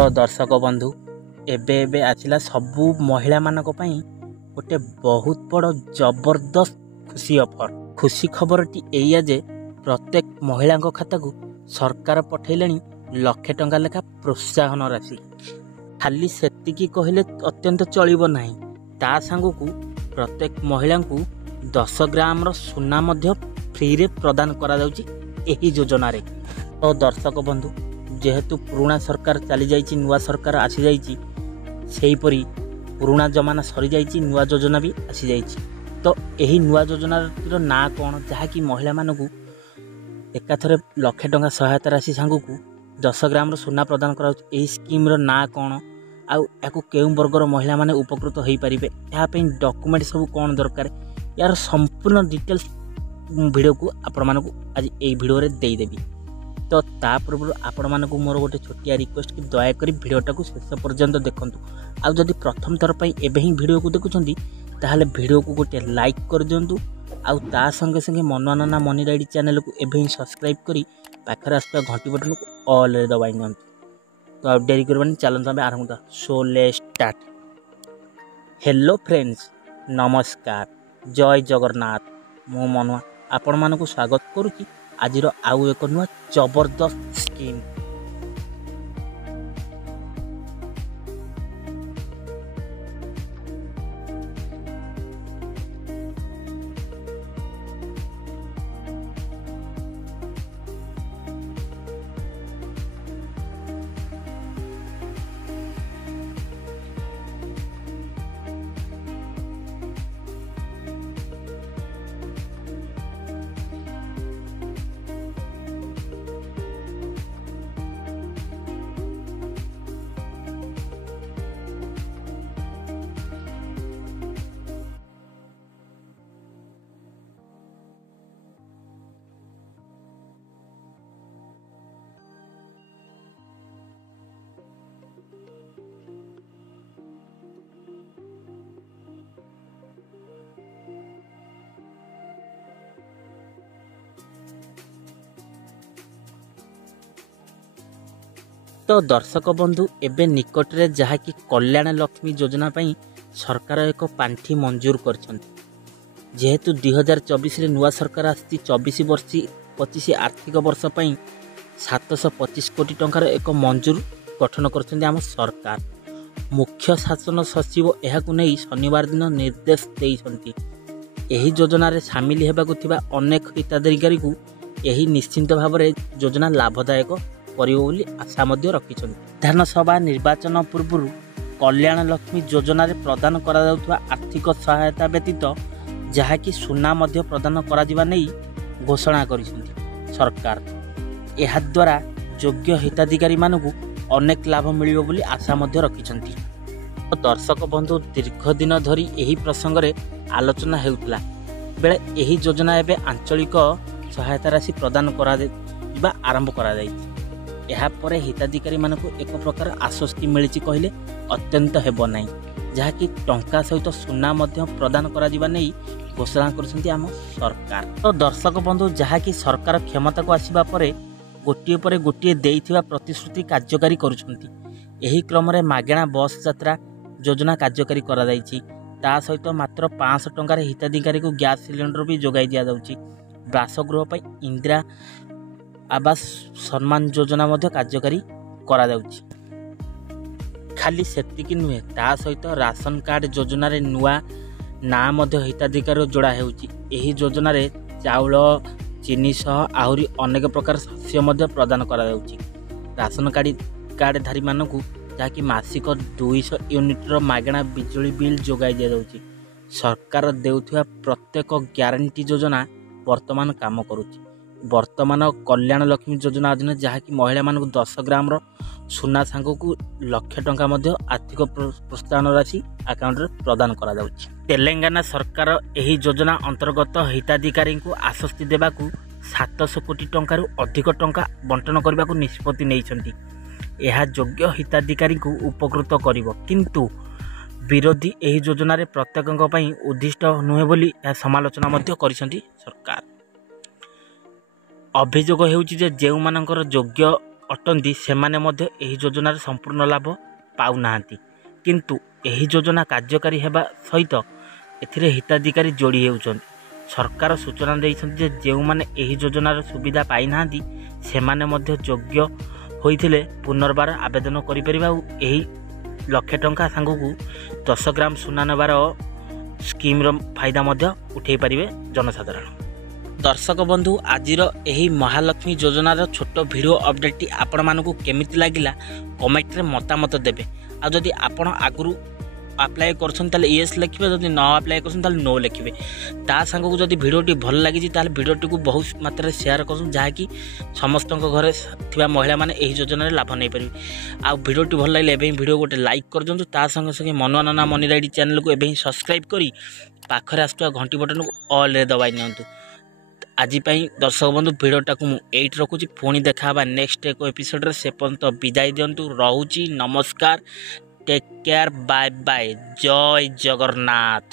तो दर्शक बंधु एबे एबे आसिला सबू महिला मानक पई गोटे बहुत बड़ जबरदस्त खुशी ऑफर। खुशी खबर टी एया जे प्रत्येक महिला खाता को सरकार पठेलेनी लक्षे टंका लेखा प्रोत्साहन राशि। खाली सेतिकी कहले अत्यंत चलिबो नाही, ता सांगू को प्रत्येक महिला को 10 ग्राम रो सुना मध्य फ्री रे प्रदान करा जाउची एही योजना रे। तो दर्शक बंधु जेहेतु पुराना सरकार चली जाइए, नुआ सरकार आसी जाइए, सेहीपरि पुराना जमाना सरी जाइए, नुआ योजना भी आसी जाइए। तो यही नुआ योजनार ना कौन जहाँकि महिला मानू एकाथरे लक्षे टंका सहायता राशि सांगू को 10 ग्राम सुना प्रदान करा। स्कीम ना कौन आउ केउं वर्गर महिला माने उपकृत हो पारिबे, यापे डॉक्यूमेंट सब कौन दरकार, यार संपूर्ण डिटेल्स वीडियो को आपण मानकु आज ए वीडियो रे देई देबी। तो ता पूर्व आपण मानकु मोर गोटे छोटिया रिक्वेस्ट कि दयाकोरी वीडियोटा को शेष पर्यंत देखंतु। आउ जदि प्रथम थर पई एबे ही वीडियो को देखुछंती ताहले वीडियो को गोटे लाइक कर दियंतु। आउ ता संगे संगे मनवाना मनी राइड चैनल को एबे ही सब्सक्राइब करी पाखरे आस्था घंटी बटन को ऑल रे दबाई दियंतु। तो आ देरी करबानी चलन तबे आरंभ दा सो ले स्टार्ट। हेलो फ्रेंड्स, नमस्कार, जय जगन्नाथ। मो मनवा आपण मानकु स्वागत करूची आजिर आउ एक नुआ जबरदस्त स्कीम। तो दर्शक बंधु एबे निकट रे जहा कि कल्याण लक्ष्मी योजना पई सरकार एक पांठी मंजूर करछंती। जेहेतु 2024 रे नुआ सरकार आसी 24 वर्ष 25 आर्थिक वर्ष पई 725 कोटी टंकार एक मंजूर गठन करछंती आम सरकार। मुख्य शासन सचिव एहाकु नै शनिवार दिन निर्देश देइछंती। एही योजना रे शामिल हेबाकु थिबा अनेक हिताधिकारी को एही निश्चिंत भाव रे योजना लाभदायक बोली आशा रखिछंती। विधानसभा निर्वाचन पूर्व कल्याण लक्ष्मी योजना रे प्रदान करा जाउथवा आर्थिक सहायता व्यतीत जहाँकि सुना मध्य प्रदान करा जिबा नै घोषणा करिसंती सरकार। एहा द्वारा योग्य हिताधिकारी मानकु अनेक लाभ मिलिबो बोली आशा रखिछंती। तो दर्शक बंधु दीर्घ दिन धरी एही प्रसंग रे आलोचना हेउतला बेले एही योजना एबे आंचलिक सहायता राशि प्रदान करा जिबा आरंभ करा जायछि। ଏହା ପରେ ହିତାଧିକାରୀ ମାନଙ୍କୁ ଏକ ପ୍ରକାର ଆଶ୍ୱସ୍ତି ମିଳିଛି କହିଲେ ଅତ୍ୟନ୍ତ ହେବ ନାହିଁ, ଯାହାକି ଟଙ୍କା ସହିତ ସୁନା ମଧ୍ୟ ପ୍ରଦାନ କରାଯିବା ନେଇ ଘୋଷଣା କରିଛନ୍ତି ଆମ ସରକାର। ତ ଦର୍ଶକ ବନ୍ଧୁ ଯାହାକି ସରକାର କ୍ଷମତାକୁ ଆସିବା ପରେ ଗୋଟିଏ ପରେ ଗୋଟିଏ ଦେଇଥିବା ପ୍ରତିଶ୍ରୁତି କାର୍ଯ୍ୟକାରୀ କରୁଛନ୍ତି। ଏହି କ୍ରମରେ ମାଗଣା ବସ୍ ଯାତ୍ରା ଯୋଜନା କାର୍ଯ୍ୟକାରୀ କରାଯାଇଛି। ତା ସହିତ ମାତ୍ର 500 ଟଙ୍କାରେ ହିତାଧିକାରୀକୁ ଗ୍ୟାସ୍ ସିଲିଣ୍ଡର ବି ଯୋଗାଇ ଦିଆଯାଉଛି। ବାସଗୃହ ପାଇଁ ଇନ୍ଦିରା आवास सम्मान योजना मध्य कार्यकारी करा जाउछि। खाली सेतिकी नुहे, ता सहित राशन कार्ड योजना रे नुआ ना मध्य हिताधिकारी जोड़ा हेउछि। एही योजना रे चाउल चीनी सह आहुरी अनेक प्रकार शस्य मध्य प्रदान करा जाउछि। राशन कार्ड धारी मानकु जाकि मासिक 200 यूनिट रो मागणा बिजुली बिल जोगाई दिया जाउछि। सरकार देउथुवा प्रत्येक ग्यारंटी योजना वर्तमान काम करूछि। वर्तमान कल्याण लक्ष्मी योजना अधीन जहाँकि महिला मानक 10 ग्राम सुना सांगो को लक्षे टंका मध्य आर्थिक प्रोत्साहन राशि अकाउंट रे प्रदान करा जाउछि। तेलंगाना सरकार एही योजना अंतर्गत हिताधिकारी को आश्वस्ति देबाकू 700 कोटी टंकारु अधिक टंका बंटन करने को निष्पत्ति नैछंती। यह योग्य हिताधिकारी को उपकृत करिवो, किंतु विरोधी एही योजना रे प्रत्येकଙ୍କ ପାଇଁ उद्दिष्ट नुहे बोली समालोचना मध्य करिसंती सरकार। अभियोग हेउछि जे जेउ मानकर योग्य ଅଟନ୍ତି ସେମାନେ ମଧ୍ୟ ଏହି ଯୋଜନାର ସମ୍ପୂର୍ଣ୍ଣ ଲାଭ ପାଉନାହାନ୍ତି। କିନ୍ତୁ ଏହି ଯୋଜନା କାର୍ଯ୍ୟକାରୀ ହେବା ସହିତ ଏଥିରେ ହିତାଧିକାରୀ ଯୋଡ଼ି ହେଉଛନ୍ତି। ସରକାର ସୂଚନା ଦେଇଛନ୍ତି ଯେ ଯେଉଁମାନେ ଏହି ଯୋଜନାର ସୁବିଧା ପାଇନାହାନ୍ତି ସେମାନେ ମଧ୍ୟ ଯୋଗ୍ୟ ହୋଇଥିଲେ ପୁନର୍ବାର ଆବେଦନ କରିପାରିବେ ଆଉ ଏହି 1,00,000 ଟଙ୍କା ସାଙ୍ଗକୁ 10 ଗ୍ରାମ ସୁନା ନେବାର ସ୍କିମ୍ର ଫାଇଦା ମଧ୍ୟ ଉଠାଇ ପାରିବେ ଜନସାଧାରଣ। ଦର୍ଶକ ବନ୍ଧୁ, ଆଜିର ଏହି ମହାଲକ୍ଷ୍ମୀ ଯୋଜନାର ଛୋଟ ଭିଡ଼ିଓ ଅପଡ଼େଟ୍ଟି ଆପଣମାନଙ୍କୁ କେମିତି ଲାଗିଲା କମେଣ୍ଟରେ ମତାମତ ଦେବେ। ଆଉ ଯଦି ଆପଣ ଆଗରୁ ଆପ୍ଲାଏ କରୁଛନ୍ତି ତାହେଲେ ୟେସ୍ ଲେଖିବେ, ଯଦି ନ ଆପ୍ଲାଏ କରୁଛନ୍ତି ତାହେଲେ ନୋ ଲେଖିବେ। ତା ସାଙ୍ଗକୁ ଯଦି ଭିଡ଼ିଓଟି ଭଲ ଲାଗିଛି ତାହେଲେ ଭିଡ଼ିଓଟିକୁ ବହୁତ ମାତ୍ରାରେ ସେୟାର କରନ୍ତୁ, ଯାହାକି ସମସ୍ତଙ୍କ ଘରେ ଥିବା ମହିଳାମାନେ ଏହି ଯୋଜନାରେ ଲାଭ ନେଇପାରିବେ। ଆଉ ଭିଡ଼ିଓଟି ଭଲ ଲାଗିଲେ ଏବେ ହିଁ ଭିଡ଼ିଓ ଗୋଟେ ଲାଇକ୍ କରିଦିଅନ୍ତୁ। ତା ସଙ୍ଗେ ସଙ୍ଗେ ମନୁଆ ନନା ମନି ରାଇଡ଼ି ଚ୍ୟାନେଲକୁ ଏବେ ହିଁ ସବସ୍କ୍ରାଇବ୍ କରି ପାଖରେ ଆସୁଥିବା ଘଣ୍ଟି ବଟନକୁ ଅଲ୍ରେ ଦବାଇ ନିଅନ୍ତୁ। ଆଜି ପାଇଁ ଦର୍ଶକ ବନ୍ଧୁ ଭିଡ଼ିଓଟାକୁ ମୁଁ ଏଇଠି ରଖୁଛି। ପୁଣି ଦେଖା ହେବା ନେକ୍ସଟ ଏକ ଏପିସୋଡ଼ରେ। ସେ ପର୍ଯ୍ୟନ୍ତ ବିଦାୟ ଦିଅନ୍ତୁ। ରହୁଛି, ନମସ୍କାର, ଟେକ୍ କେୟାର, ବାଏ ବାଏ, ଜୟ ଜଗନ୍ନାଥ।